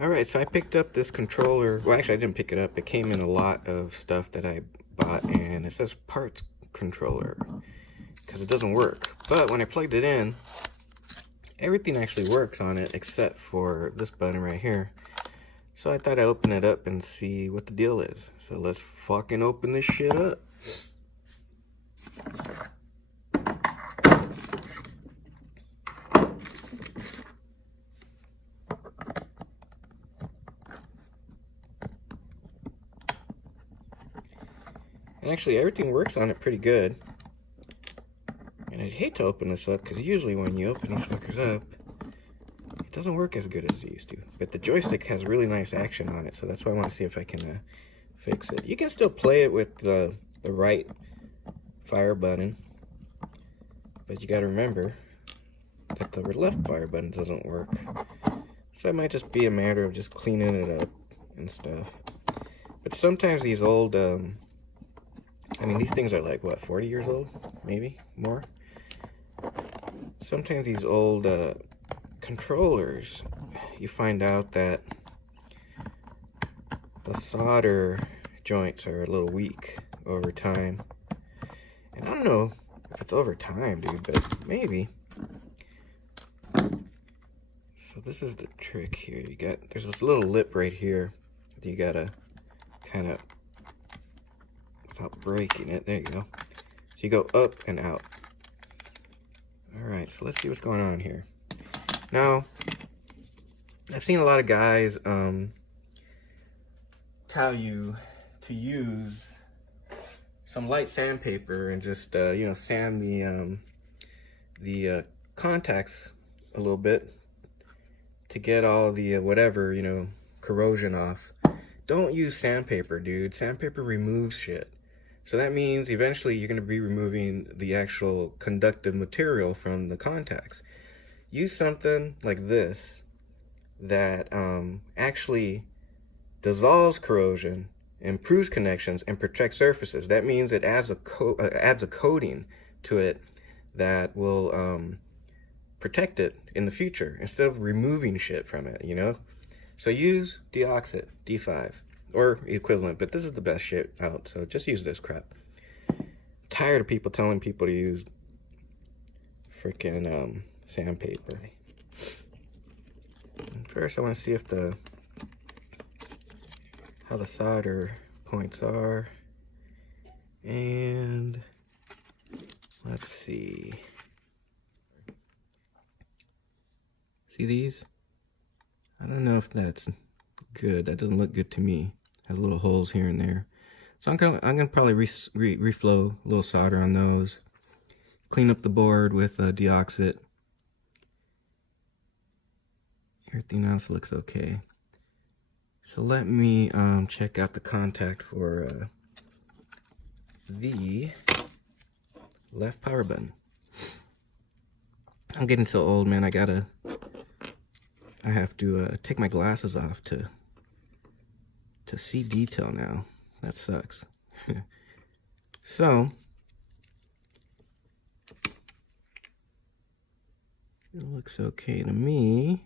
Alright, so I picked up this controller. Well, actually, I didn't pick it up. It came in a lot of stuff that I bought, and it says parts controller because it doesn't work. But when I plugged it in, everything actually works on it except for this button right here. So I thought I'd open it up and see what the deal is. So let's fucking open this shit up. And actually, everything works on it pretty good. And I'd hate to open this up because usually when you open these fuckers up, it doesn't work as good as it used to. But the joystick has really nice action on it, so that's why I want to see if I can fix it. You can still play it with the right fire button, but you got to remember that the left fire button doesn't work. So it might just be a matter of just cleaning it up and stuff. But sometimes these old, I mean, these things are like, what, 40 years old? Maybe more? Sometimes these old controllers, you find out that the solder joints are a little weak over time. And I don't know if it's over time, dude, but maybe. So this is the trick here. There's this little lip right here that you gotta kind of, without breaking it, there you go. So you go up and out. Alright, so let's see what's going on here. Now, I've seen a lot of guys tell you to use some light sandpaper and just, you know, sand the contacts a little bit to get all the whatever, you know, corrosion off. Don't use sandpaper, dude. Sandpaper removes shit. So that means eventually you're going to be removing the actual conductive material from the contacts. Use something like this that actually dissolves corrosion, improves connections, and protects surfaces. That means it adds a coating to it that will protect it in the future instead of removing shit from it, you know? So use deoxit, D5, or equivalent, but this is the best shit out, so just use this crap. I'm tired of people telling people to use freaking sandpaper. First, I want to see if how the solder points are, and let's see. See these? I don't know if that's good. That doesn't look good to me. Has little holes here and there. So I'm gonna probably reflow a little solder on those. Clean up the board with deoxit. Everything else looks okay. So let me check out the contact for the left power button. I'm getting so old, man. I have to take my glasses off to see detail now. That sucks. So it looks okay to me.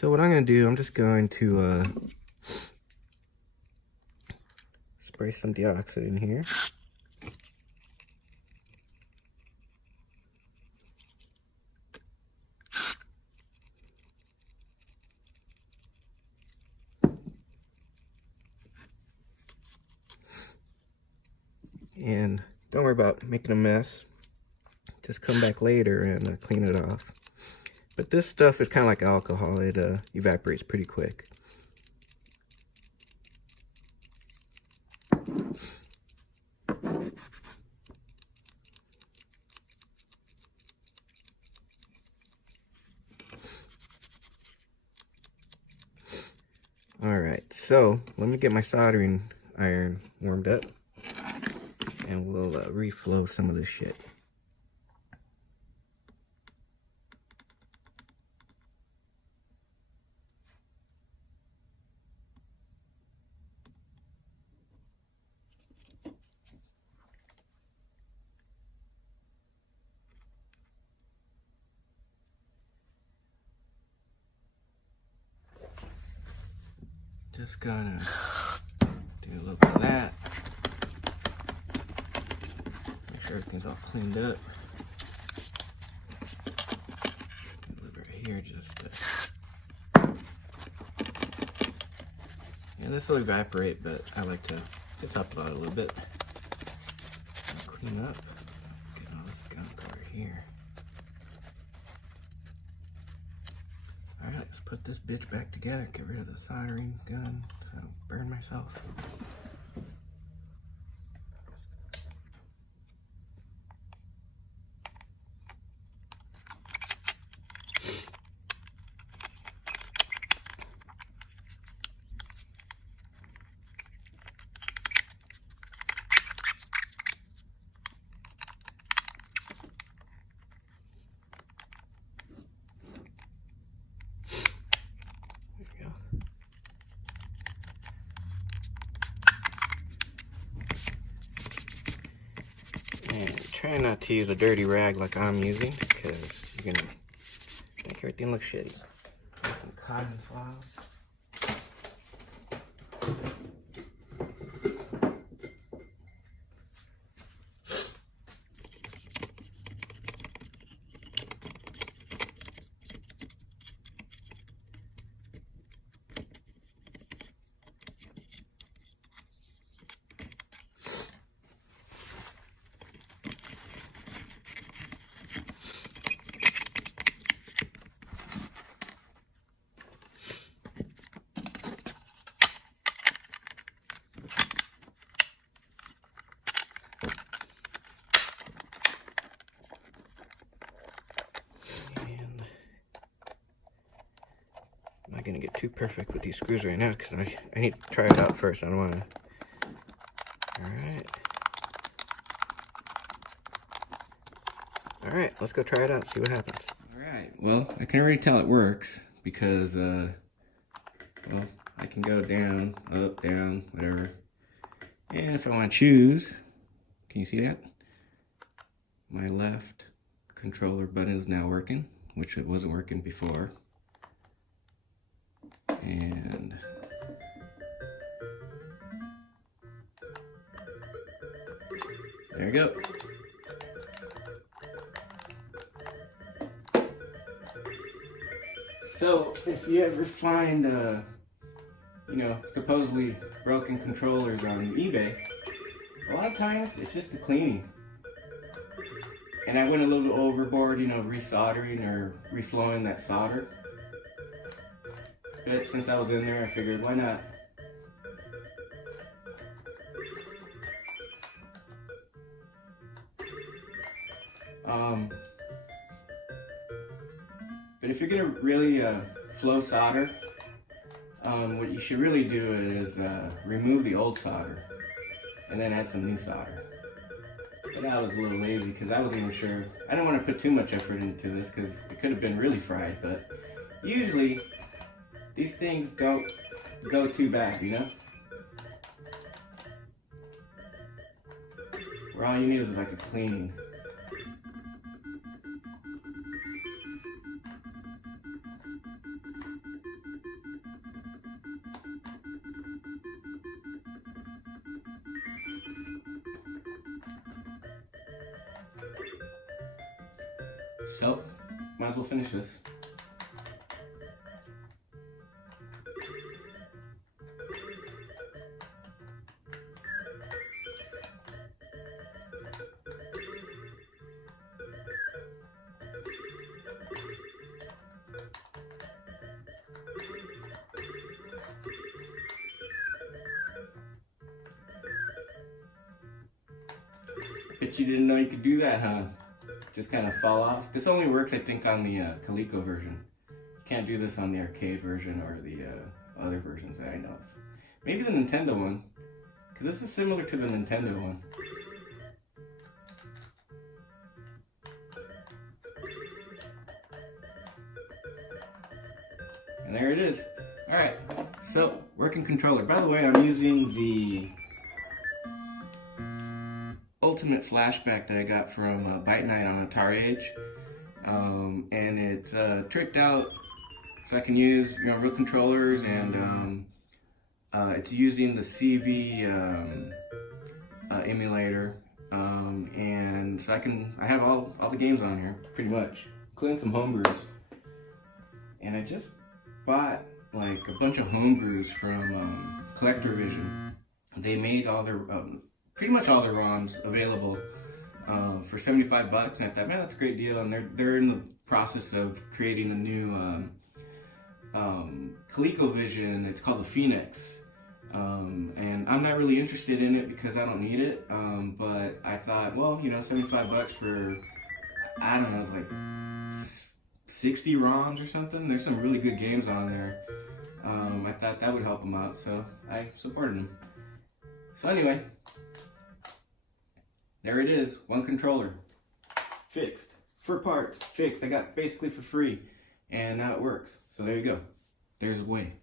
So what I'm going to do, I'm just going to spray some deoxit in here. And don't worry about making a mess. Just come back later and clean it off. But this stuff is kind of like alcohol. It evaporates pretty quick. Alright, so let me get my soldering iron warmed up, and we'll reflow some of this shit. Just gonna do a little bit of that. Make sure everything's all cleaned up. A little bit right here, just and this will evaporate, but I like to just help it out a little bit. Clean up. Get all this gunk over here. Alright, let's put this bitch back together. Get rid of the soldering gun so I don't burn myself. And try not to use a dirty rag like I'm using, because you're gonna make everything look shitty. Get some cotton swabs. Gonna get too perfect with these screws right now because I need to try it out first. I don't want to. All right, let's go try it out, see what happens. All right, well, I can already tell it works because well, I can go down, up, down, whatever. And if I want to choose, can you see that? My left controller button is now working, which it wasn't working before. And there you go. So if you ever find, you know, supposedly broken controllers on eBay, a lot of times it's just the cleaning. And I went a little overboard, you know, resoldering or reflowing that solder. But since I was in there, I figured, why not? But if you're gonna really flow solder, what you should really do is remove the old solder and then add some new solder. But I was a little lazy because I wasn't even sure. I don't want to put too much effort into this because it could have been really fried, but usually these things don't go too bad, you know? Where all you need is like a cleaning. So, might as well finish this. Bet you didn't know you could do that, huh? Just kind of fall off. This only works, I think, on the ColecoVision. You can't do this on the arcade version or the other versions that I know of. Maybe the Nintendo one, because this is similar to the Nintendo one. And there it is. Alright, so working controller. By the way, I'm using the Ultimate Flashback that I got from Byte Night on Atari Age, and it's tricked out so I can use, you know, real controllers and It's using the CV emulator, and so I have all the games on here, pretty much, including some homebrews. And I just bought like a bunch of homebrews from Collectorvision. They made all their, pretty much all their ROMs available for 75 bucks, and I thought, man, that's a great deal. And they're in the process of creating a new Colecovision. It's called the Phoenix. And I'm not really interested in it because I don't need it, but I thought, well, you know, 75 bucks for, I don't know, it's like 60 ROMs or something. There's some really good games on there. I thought that would help them out, so I supported them. So anyway, there it is, one controller, fixed, for parts, fixed. I got basically for free, and now it works. So there you go, there's a way.